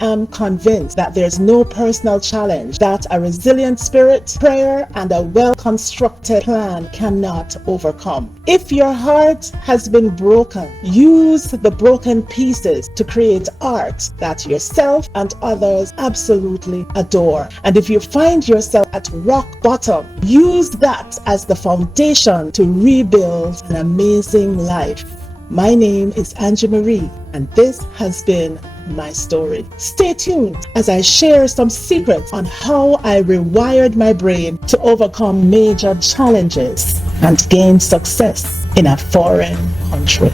am convinced that there's no personal challenge that a resilient spirit, prayer, and a well-constructed plan cannot overcome. If your heart has been broken, use the broken pieces to create art that yourself and others absolutely adore. And if you find yourself at rock bottom, use that as the foundation to rebuild an amazing life. My name is Angie Marie, and this has been my story. Stay tuned as I share some secrets on how I rewired my brain to overcome major challenges and gain success in a foreign country.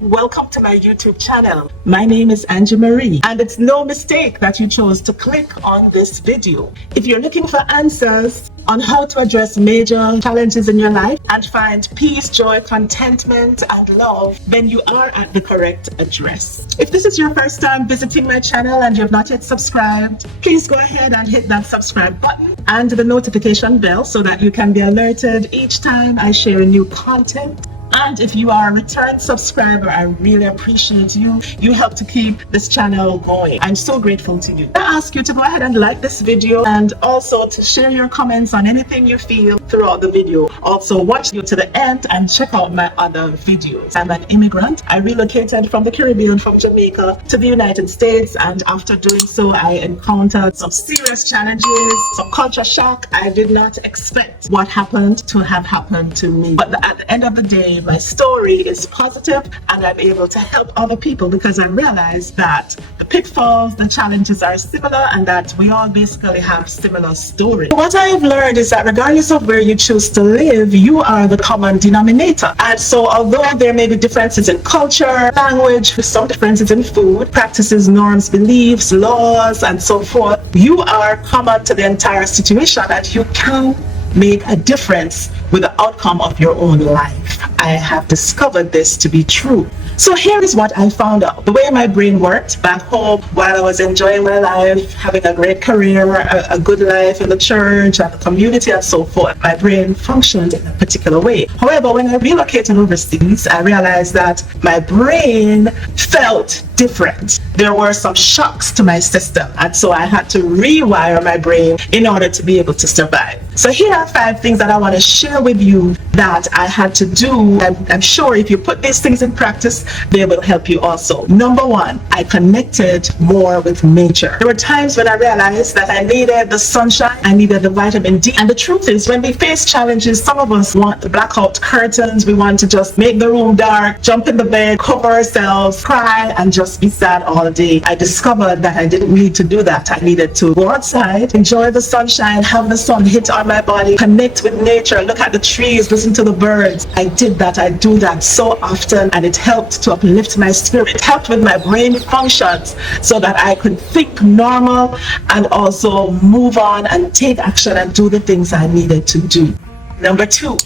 Welcome to my YouTube channel. My name is Angie Marie, and it's no mistake that you chose to click on this video. If you're looking for answers on how to address major challenges in your life and find peace, joy, contentment, and love, then you are at the correct address. If this is your first time visiting my channel and you have not yet subscribed, please go ahead and hit that subscribe button and the notification bell so that you can be alerted each time I share new content. And if you are a return subscriber, I really appreciate you. You help to keep this channel going. I'm so grateful to you. I ask you to go ahead and like this video and also to share your comments on anything you feel throughout the video. Also, watch you to the end and check out my other videos. I'm an immigrant. I relocated from the Caribbean, from Jamaica to the United States, and after doing so, I encountered some serious challenges, some culture shock. I did not expect what happened to have happened to me. But at the end of the day, my story is positive, and I'm able to help other people because I realize that the pitfalls, the challenges are similar, and that we all basically have similar stories. What I have learned is that regardless of where you choose to live, you are the common denominator. And so although there may be differences in culture, language, some differences in food, practices, norms, beliefs, laws, and so forth, you are common to the entire situation, and you can make a difference with the outcome of your own life. I have discovered this to be true. So here is what I found out. The way my brain worked back home while I was enjoying my life, having a great career, a good life in the church and the community and so forth, my brain functioned in a particular way. However, when I relocated overseas, I realized that my brain felt different. There were some shocks to my system, and so I had to rewire my brain in order to be able to survive. So here are 5 things that I want to share with you that I had to do. I'm sure if you put these things in practice, they will help you also. Number 1, I connected more with nature. There were times when I realized that I needed the sunshine, I needed the vitamin D. And the truth is, when we face challenges, some of us want the blackout curtains. We want to just make the room dark, jump in the bed, cover ourselves, cry, and just be sad all day. I discovered that I didn't need to do that. I needed to go outside, enjoy the sunshine, have the sun hit on my body, connect with nature, look at the trees, listen to the birds. I did that. I do that so often, and it helped to uplift my spirit. It helped with my brain functions so that I could think normal and also move on and take action and do the things I needed to do. Number 2,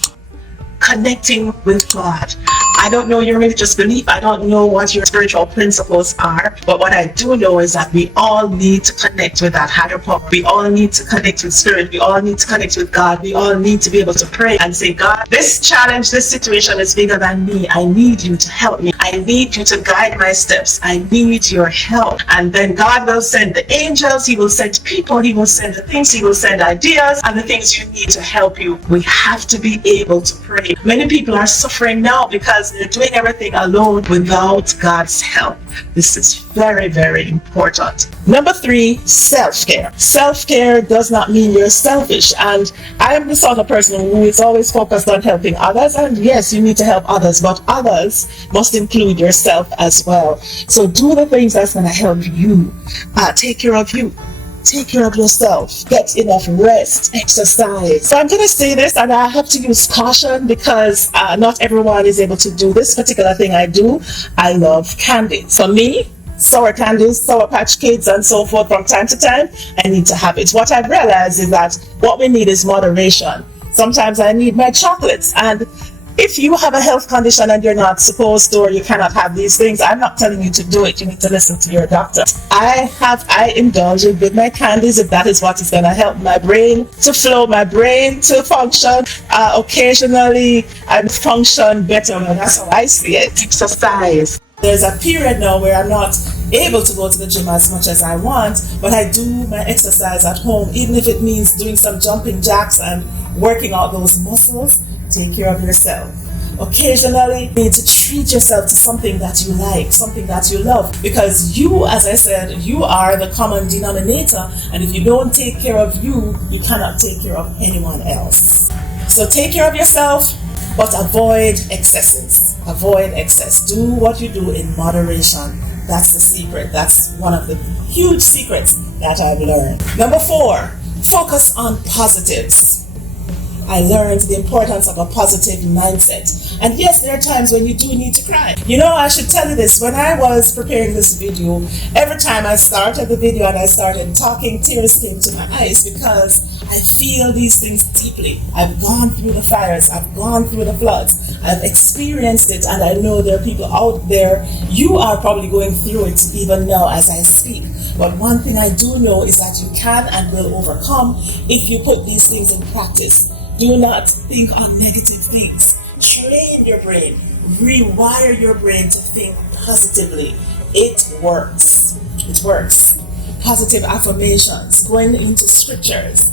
connecting with God. I don't know your religious belief. I don't know what your spiritual principles are. But what I do know is that we all need to connect with that higher power. We all need to connect with spirit. We all need to connect with God. We all need to be able to pray and say, God, this challenge, this situation is bigger than me. I need you to help me. I need you to guide my steps. I need your help. And then God will send the angels. He will send people. He will send the things. He will send ideas and the things you need to help you. We have to be able to pray. Many people are suffering now because they're doing everything alone without God's help. This is very, very important. Number 3, self-care. Self-care does not mean you're selfish. And I am the sort of person who is always focused on helping others. And yes, you need to help others, but others must include yourself as well. So do the things that's going to help you. Take care of you. Take care of yourself, get enough rest, exercise. So I'm going to say this, and I have to use caution because not everyone is able to do this particular thing I do. I love candies. For me, sour candies, Sour Patch Kids, and so forth from time to time, I need to have it. What I've realized is that what we need is moderation. Sometimes I need my chocolates, and If you have a health condition and you're not supposed to, or you cannot have these things, I'm not telling you to do it. You need to listen to your doctor. I indulge in with my candies if that is what is going to help my brain to flow, my brain to function. Occasionally, I function better, and that's how I see it. Exercise. There's a period now where I'm not able to go to the gym as much as I want, but I do my exercise at home, even if it means doing some jumping jacks and working out those muscles. Take care of yourself. Occasionally, you need to treat yourself to something that you like, something that you love, because you, as I said, you are the common denominator, and if you don't take care of you, you cannot take care of anyone else. So take care of yourself, but avoid excesses. Avoid excess. Do what you do in moderation. That's the secret. That's one of the huge secrets that I've learned. Number 4, focus on positives. I learned the importance of a positive mindset. And yes, there are times when you do need to cry. You know, I should tell you this. When I was preparing this video, every time I started the video and I started talking, tears came to my eyes because I feel these things deeply. I've gone through the fires. I've gone through the floods. I've experienced it, and I know there are people out there. You are probably going through it even now as I speak. But one thing I do know is that you can and will overcome if you put these things in practice. Do not think on negative things. Train your brain. Rewire your brain to think positively. It works. It works. Positive affirmations, going into scriptures,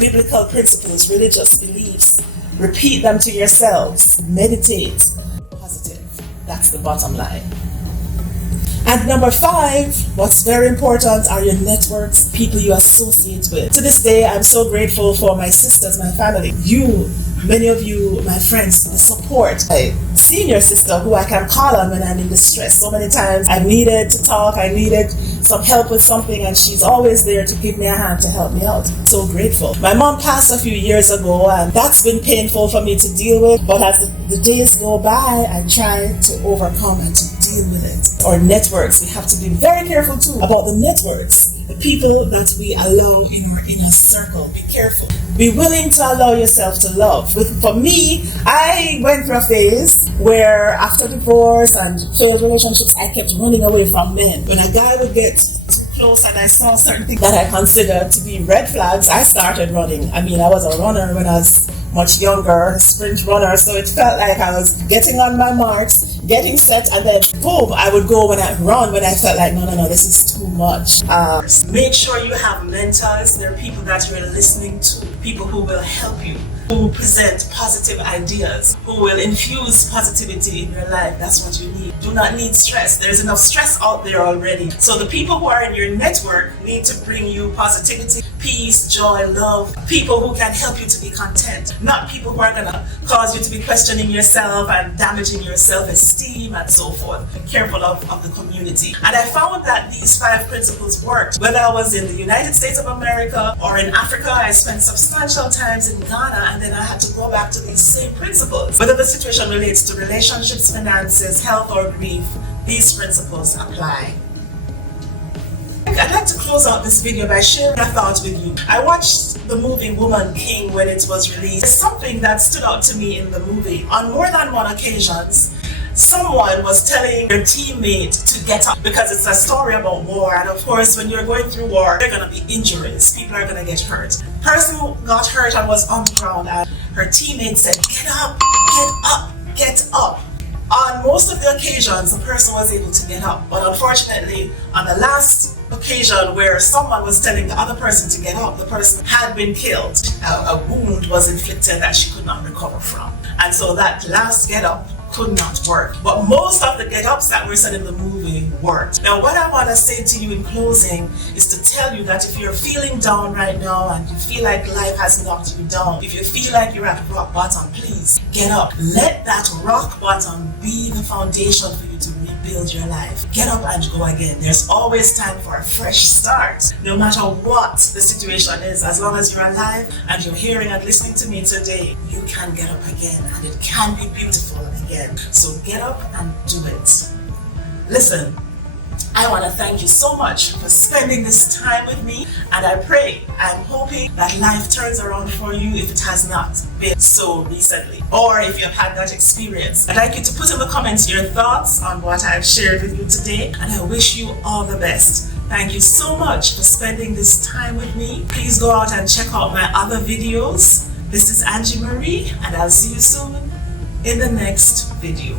biblical principles, religious beliefs. Repeat them to yourselves. Meditate. Positive. That's the bottom line. And number 5, what's very important are your networks, people you associate with. To this day, I'm so grateful for my sisters, my family. You, many of you, my friends, the support. My senior sister who I can call on when I'm in distress. So many times I needed to talk, I needed some help with something, and she's always there to give me a hand to help me out. So grateful. My mom passed a few years ago, and that's been painful for me to deal with. But as the days go by, I try to overcome and to deal with it. Or networks. We have to be very careful too about the networks. The people that we allow in our inner circle. Be careful. Be willing to allow yourself to love. For me, I went through a phase where after divorce and failed relationships, I kept running away from men. When a guy would get too close and I saw certain things that I considered to be red flags, I started running. I mean, I was a runner when I was much younger, a sprint runner, so it felt like I was getting on my marks, getting set, and then boom, I would go when I run when I felt like, no, this is too much. Make sure you have mentors. There are people that you're listening to, people who will help you, who present positive ideas, who will infuse positivity in your life. That's what you need. Do not need stress. There's enough stress out there already. So the people who are in your network need to bring you positivity, peace, joy, love, people who can help you to be content, not people who are going to cause you to be questioning yourself and damaging your self-esteem and so forth. Be careful of the community. And I found that these 5 principles worked. Whether I was in the United States of America or in Africa, I spent substantial times in Ghana, and then I had to go back to these same principles. Whether the situation relates to relationships, finances, health, or grief, these principles apply. I'd like to close out this video by sharing a thought with you. I watched the movie Woman King when it was released. There's something that stood out to me in the movie. On more than one occasions, someone was telling their teammate to get up, because it's a story about war, and of course when you're going through war, there are going to be injuries, people are going to get hurt. The person who got hurt and was on the ground, and her teammate said, get up, get up, get up. On most of the occasions, the person was able to get up, but unfortunately, on the last occasion where someone was telling the other person to get up, the person had been killed. A wound was inflicted that she could not recover from. And so that last get up could not work. But most of the get-ups that were said in the movie worked. Now, what I want to say to you in closing is to tell you that if you're feeling down right now and you feel like life has knocked you down, if you feel like you're at rock bottom, please get up. Let that rock bottom be the foundation for you to rebuild your life. Get up and go again. There's always time for a fresh start. No matter what the situation is, as long as you're alive and you're hearing and listening to me today, you can get up again, and it can be beautiful again. So get up and do it. Listen, I want to thank you so much for spending this time with me, and I'm hoping that life turns around for you if it has not been so recently, or if you have had that experience. I'd like you to put in the comments your thoughts on what I've shared with you today, and I wish you all the best. Thank you so much for spending this time with me. Please go out and check out my other videos. This is Angie Marie, and I'll see you soon in the next video.